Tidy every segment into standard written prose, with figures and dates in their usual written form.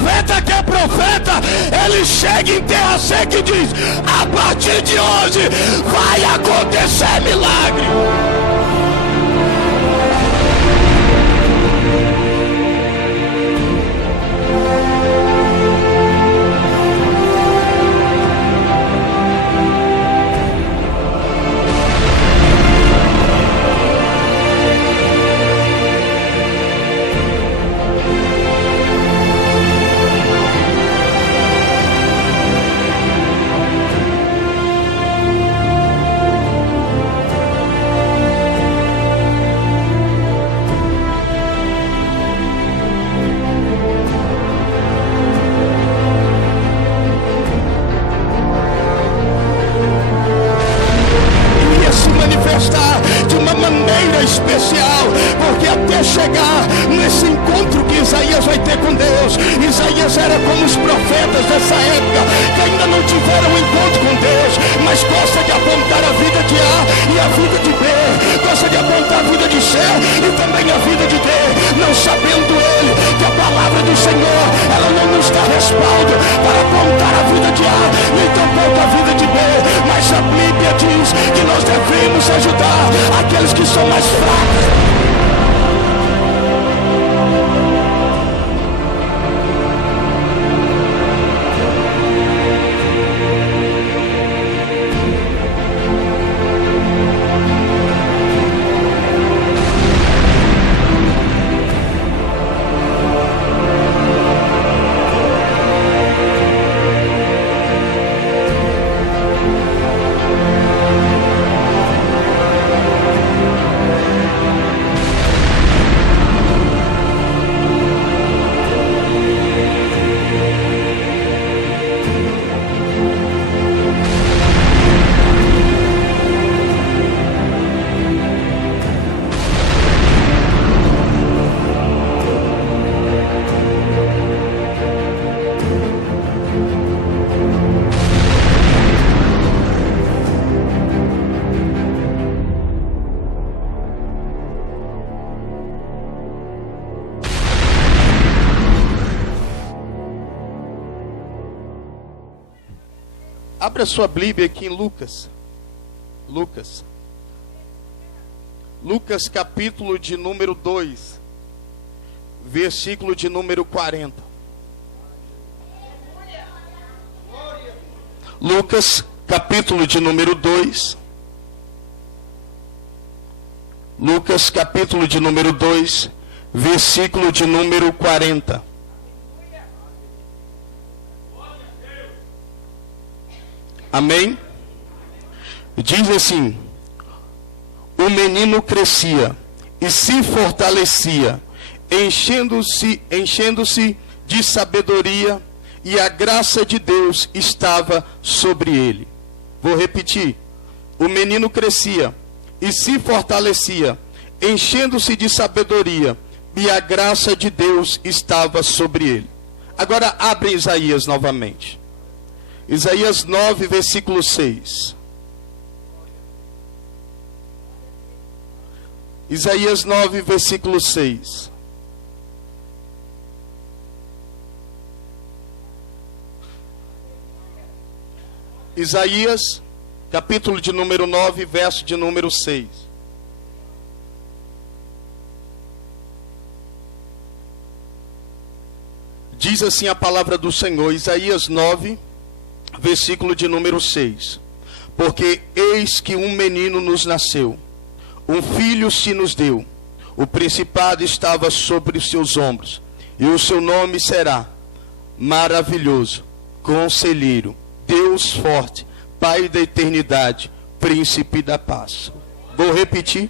profeta que é profeta, ele chega em terra seca e diz: a partir de hoje vai acontecer milagre. De uma maneira especial, porque até chegar nesse encontro que Isaías vai ter com Deus, Isaías era como os profetas dessa época, que ainda não tiveram um encontro com Deus, mas gosta de apontar a vida de A e a vida de B, gosta de apontar a vida de C e também a vida de D, não sabendo ele que a palavra do Senhor, ela não nos dá respaldo para apontar a vida de A, nem tampouco a vida de B, mas a Bíblia diz que nós devemos ajudar aqueles que são mais fracos. Abra sua Bíblia aqui em Lucas. Lucas capítulo de número 2, versículo de número 40. Lucas capítulo de número 2. Lucas capítulo de número 2, versículo de número 40. Amém? Diz assim: o menino crescia e se fortalecia, enchendo-se de sabedoria, e a graça de Deus estava sobre ele. Vou repetir: o menino crescia e se fortalecia, enchendo-se de sabedoria, e a graça de Deus estava sobre ele. Agora abre Isaías novamente. Isaías 9, versículo 6. Isaías 9, versículo 6. Isaías, capítulo de número 9, verso de número 6. Diz assim a palavra do Senhor, Isaías 9, versículo de número 6. Porque eis que um menino nos nasceu, um filho se nos deu, o principado estava sobre os seus ombros, e o seu nome será Maravilhoso, Conselheiro, Deus Forte, Pai da Eternidade, Príncipe da Paz. Vou repetir.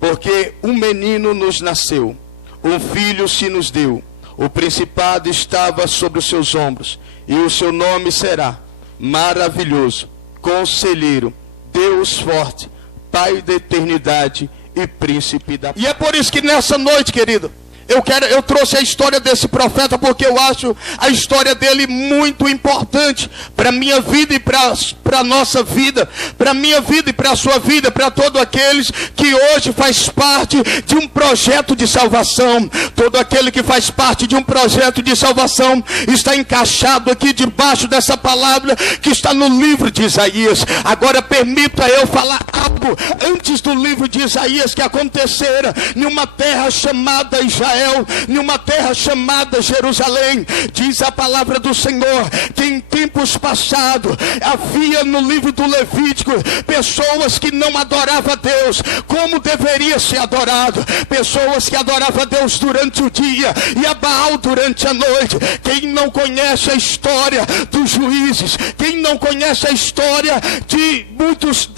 Porque um menino nos nasceu, um filho se nos deu, o principado estava sobre os seus ombros, e o seu nome será Maravilhoso, Conselheiro, Deus Forte, Pai da Eternidade e Príncipe da Paz. E é por isso que nessa noite, querido, eu trouxe a história desse profeta porque eu acho a história dele muito importante para a minha vida e para a nossa vida, para a minha vida e para a sua vida, para todos aqueles que hoje faz parte de um projeto de salvação. Todo aquele que faz parte de um projeto de salvação está encaixado aqui debaixo dessa palavra que está no livro de Isaías. Agora permita eu falar algo antes do livro de Isaías que acontecera em uma terra chamada Israel, em uma terra chamada Jerusalém. Diz a palavra do Senhor que em tempos passados havia no livro do Levítico pessoas que não adoravam a Deus como deveria ser adorado, pessoas que adoravam a Deus durante o dia e a Baal durante a noite. Quem não conhece a história dos juízes, quem não conhece a história de muitos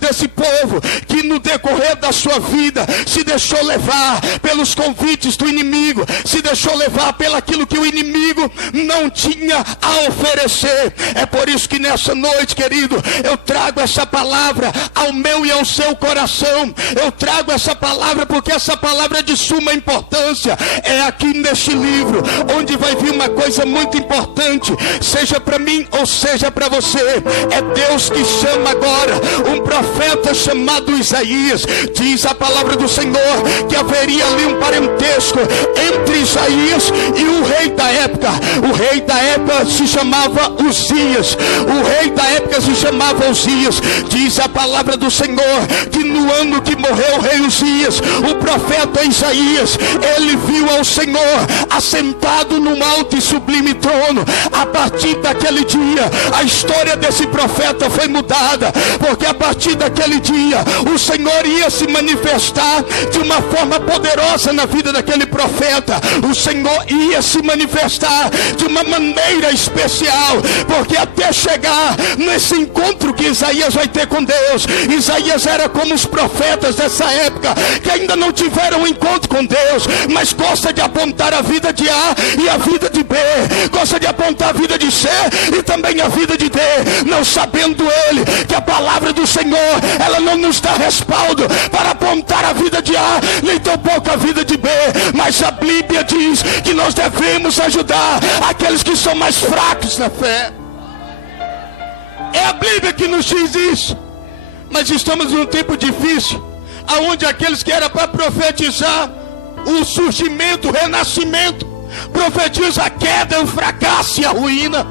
desse povo que no decorrer da sua vida se deixou levar pelos convites do inimigo, se deixou levar pelaquilo que o inimigo não tinha a oferecer. É por isso que nessa noite, querido, eu trago essa palavra ao meu e ao seu coração. Eu trago essa palavra porque essa palavra é de suma importância. É aqui neste livro onde vai vir uma coisa muito importante, seja para mim ou seja para você. É Deus que chama agora um profeta chamado Isaías. Diz a palavra do Senhor que haveria ali um parentesco entre Isaías e o rei da época. O rei da época se chamava Uzias. O rei da época se chamava Uzias. Diz a palavra do Senhor que no ano que morreu o rei Uzias, o profeta Isaías, ele viu ao Senhor assentado num alto e sublime trono. A partir daquele dia, a história desse profeta foi mudada, porque a partir daquele dia, o Senhor ia se manifestar de uma forma poderosa na vida daquele profeta. O Senhor ia se manifestar de uma maneira especial, porque até chegar nesse encontro que Isaías vai ter com Deus, Isaías era como os profetas dessa época, que ainda não tiveram um encontro com Deus, mas gosta de apontar a vida de A e a vida de B, gosta de apontar a vida de C e também a vida de D, não sabendo ele que a palavra do Senhor, ela não nos dá respaldo para apontar a vida de A, nem tampouco a vida de B, mas a Bíblia diz que nós devemos ajudar aqueles que são mais fracos na fé. É a Bíblia que nos diz isso. Mas estamos num tempo difícil, aonde aqueles que eram para profetizar o surgimento, o renascimento, profetiza a queda, o fracasso e a ruína.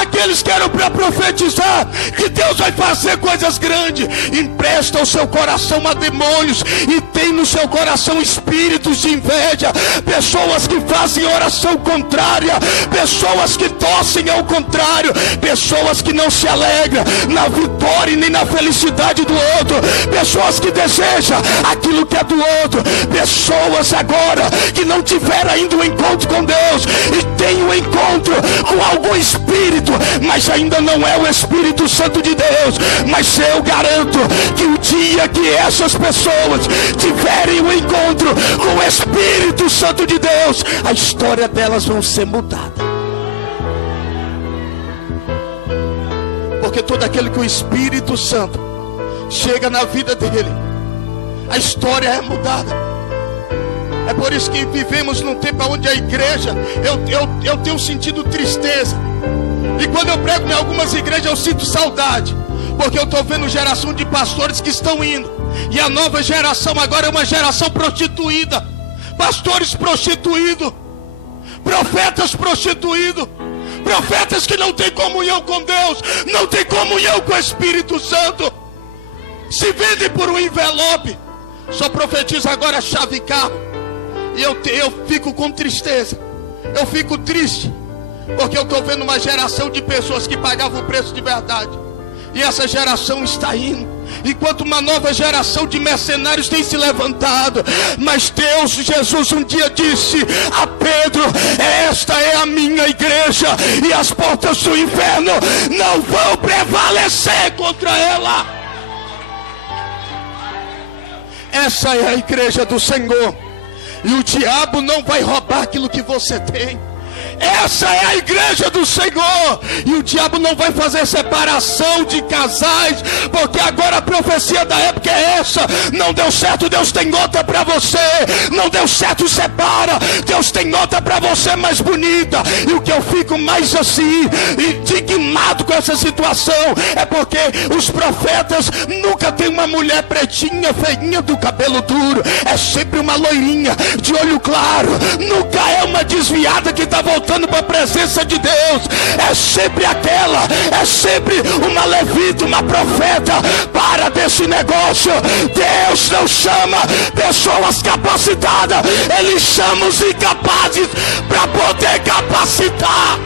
Aqueles que eram para profetizar que Deus vai fazer coisas grandes, empresta o seu coração a demônios e tem no seu coração espíritos de inveja, pessoas que fazem oração contrária, pessoas que torcem ao contrário, pessoas que não se alegram na vitória e nem na felicidade do outro, pessoas que desejam aquilo que é do outro, pessoas agora que não tiveram ainda um encontro com Deus e tem um encontro com algum espírito, mas ainda não é o Espírito Santo de Deus. Mas eu garanto que o dia que essas pessoas tiverem um encontro com o Espírito Santo de Deus, a história delas vai ser mudada. Porque todo aquele que o Espírito Santo chega na vida dele, a história é mudada. É por isso que vivemos num tempo onde a igreja, eu tenho sentido tristeza. E quando eu prego em algumas igrejas eu sinto saudade, porque eu estou vendo geração de pastores que estão indo, e a nova geração agora é uma geração prostituída. Pastores prostituídos, profetas prostituídos, profetas que não têm comunhão com Deus, não têm comunhão com o Espírito Santo, se vendem por um envelope, só profetiza agora chave e carro. E eu fico com tristeza, eu fico triste, porque eu estou vendo uma geração de pessoas que pagavam o preço de verdade, e essa geração está indo, enquanto uma nova geração de mercenários tem se levantado. Mas Deus, Jesus um dia disse a Pedro: esta é a minha igreja, e as portas do inferno não vão prevalecer contra ela. Essa é a igreja do Senhor, e o diabo não vai roubar aquilo que você tem. Essa é a igreja do Senhor. E o diabo não vai fazer separação de casais, porque agora a profecia da época é essa: não deu certo, Deus tem outra para você. Não deu certo, separa, Deus tem outra para você mais bonita. E o que eu fico mais assim indignado com essa situação é porque os profetas nunca tem uma mulher pretinha, feinha, do cabelo duro. É sempre uma loirinha de olho claro. Nunca é uma desviada que está voltando para a presença de Deus. É sempre aquela, é sempre uma levita, uma profeta. Para desse negócio. Deus não chama pessoas capacitadas, Ele chama os incapazes para poder capacitar.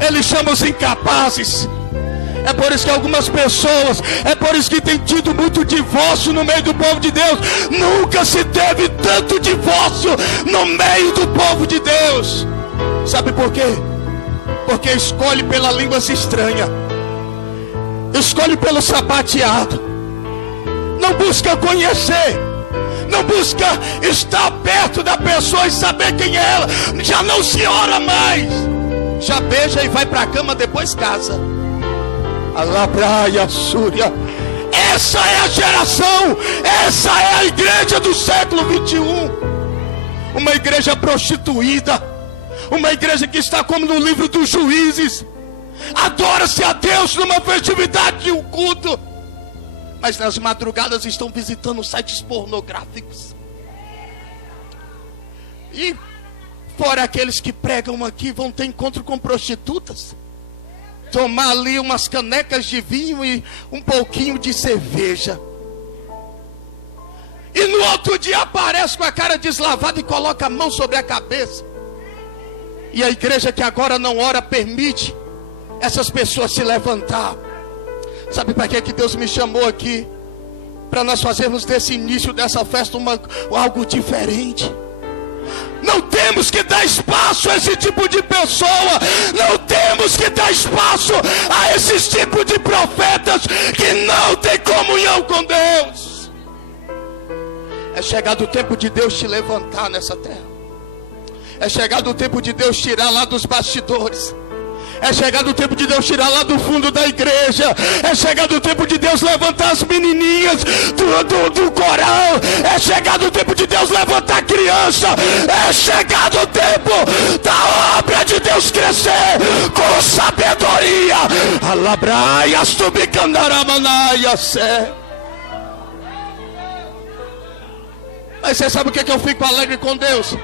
Ele chama os incapazes. É por isso que algumas pessoas, é por isso que tem tido muito divórcio no meio do povo de Deus. Nunca se teve tanto divórcio no meio do povo de Deus. Sabe por quê? Porque escolhe pela língua estranha, escolhe pelo sapateado, não busca conhecer, não busca estar perto da pessoa e saber quem é ela. Já não se ora mais, já beija e vai para a cama, depois casa. Alabraia Súria. Essa é a geração, essa é a igreja do século 21. Uma igreja prostituída, uma igreja que está como no livro dos Juízes. Adora-se a Deus numa festividade de um culto, mas nas madrugadas estão visitando sites pornográficos. E fora aqueles que pregam aqui, vão ter encontro com prostitutas, tomar ali umas canecas de vinho e um pouquinho de cerveja, e no outro dia aparece com a cara deslavada e coloca a mão sobre a cabeça. E a igreja que agora não ora permite essas pessoas se levantar. Sabe para que Deus me chamou aqui? Para nós fazermos desse início dessa festa algo diferente. Não temos que dar espaço a esse tipo de pessoa. Não temos que dar espaço a esses tipos de profetas que não têm comunhão com Deus. É chegado o tempo de Deus te levantar nessa terra. É chegado o tempo de Deus tirar lá dos bastidores. É chegado o tempo de Deus tirar lá do fundo da igreja. É chegado o tempo de Deus levantar as menininhas do coral. É chegado o tempo de Deus levantar a criança. É chegado o tempo da obra de Deus crescer com sabedoria. Alabraia, subicandaramanaya, sé. Mas você sabe o que é que eu fico alegre com Deus?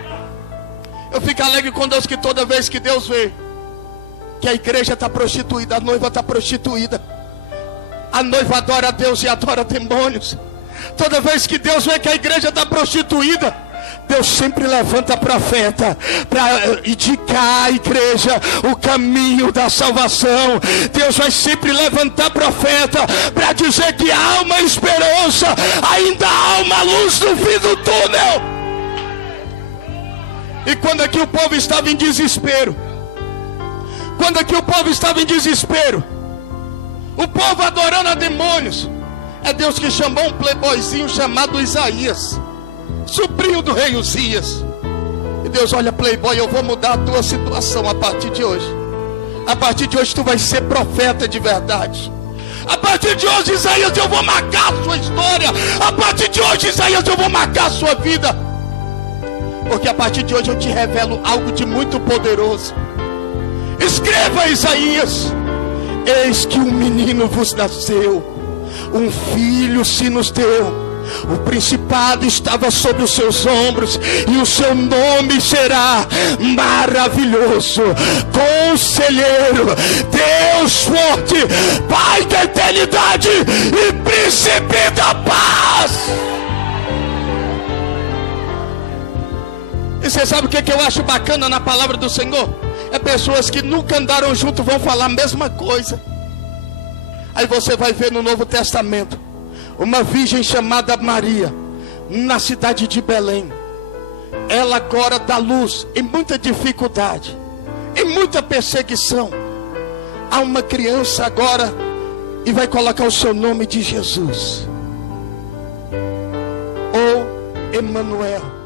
Eu fico alegre com Deus que toda vez que Deus vê que a igreja está prostituída, a noiva está prostituída, a noiva adora a Deus e adora demônios. Toda vez que Deus vê que a igreja está prostituída, Deus sempre levanta profeta para indicar à igreja o caminho da salvação. Deus vai sempre levantar profeta para dizer que há uma esperança, ainda há uma luz no fim do túnel. E quando aqui o povo estava em desespero, o povo adorando a demônios, é Deus que chamou um playboyzinho chamado Isaías, sobrinho do rei Uzias. E Deus: olha, playboy, eu vou mudar a tua situação a partir de hoje. A partir de hoje tu vai ser profeta de verdade. A partir de hoje, Isaías, eu vou marcar a sua história. A partir de hoje, Isaías, eu vou marcar a sua vida. Porque a partir de hoje eu te revelo algo de muito poderoso. Escreva, Isaías: eis que um menino vos nasceu, um filho se nos deu. O principado estava sobre os seus ombros, e o seu nome será Maravilhoso, Conselheiro, Deus Forte, Pai da Eternidade e Príncipe da Paz. E você sabe o que eu acho bacana na palavra do Senhor? É pessoas que nunca andaram junto vão falar a mesma coisa. Aí você vai ver no Novo Testamento uma virgem chamada Maria, na cidade de Belém. Ela agora dá luz em muita dificuldade, em muita perseguição. Há uma criança agora e vai colocar o seu nome de Jesus, ou Emanuel.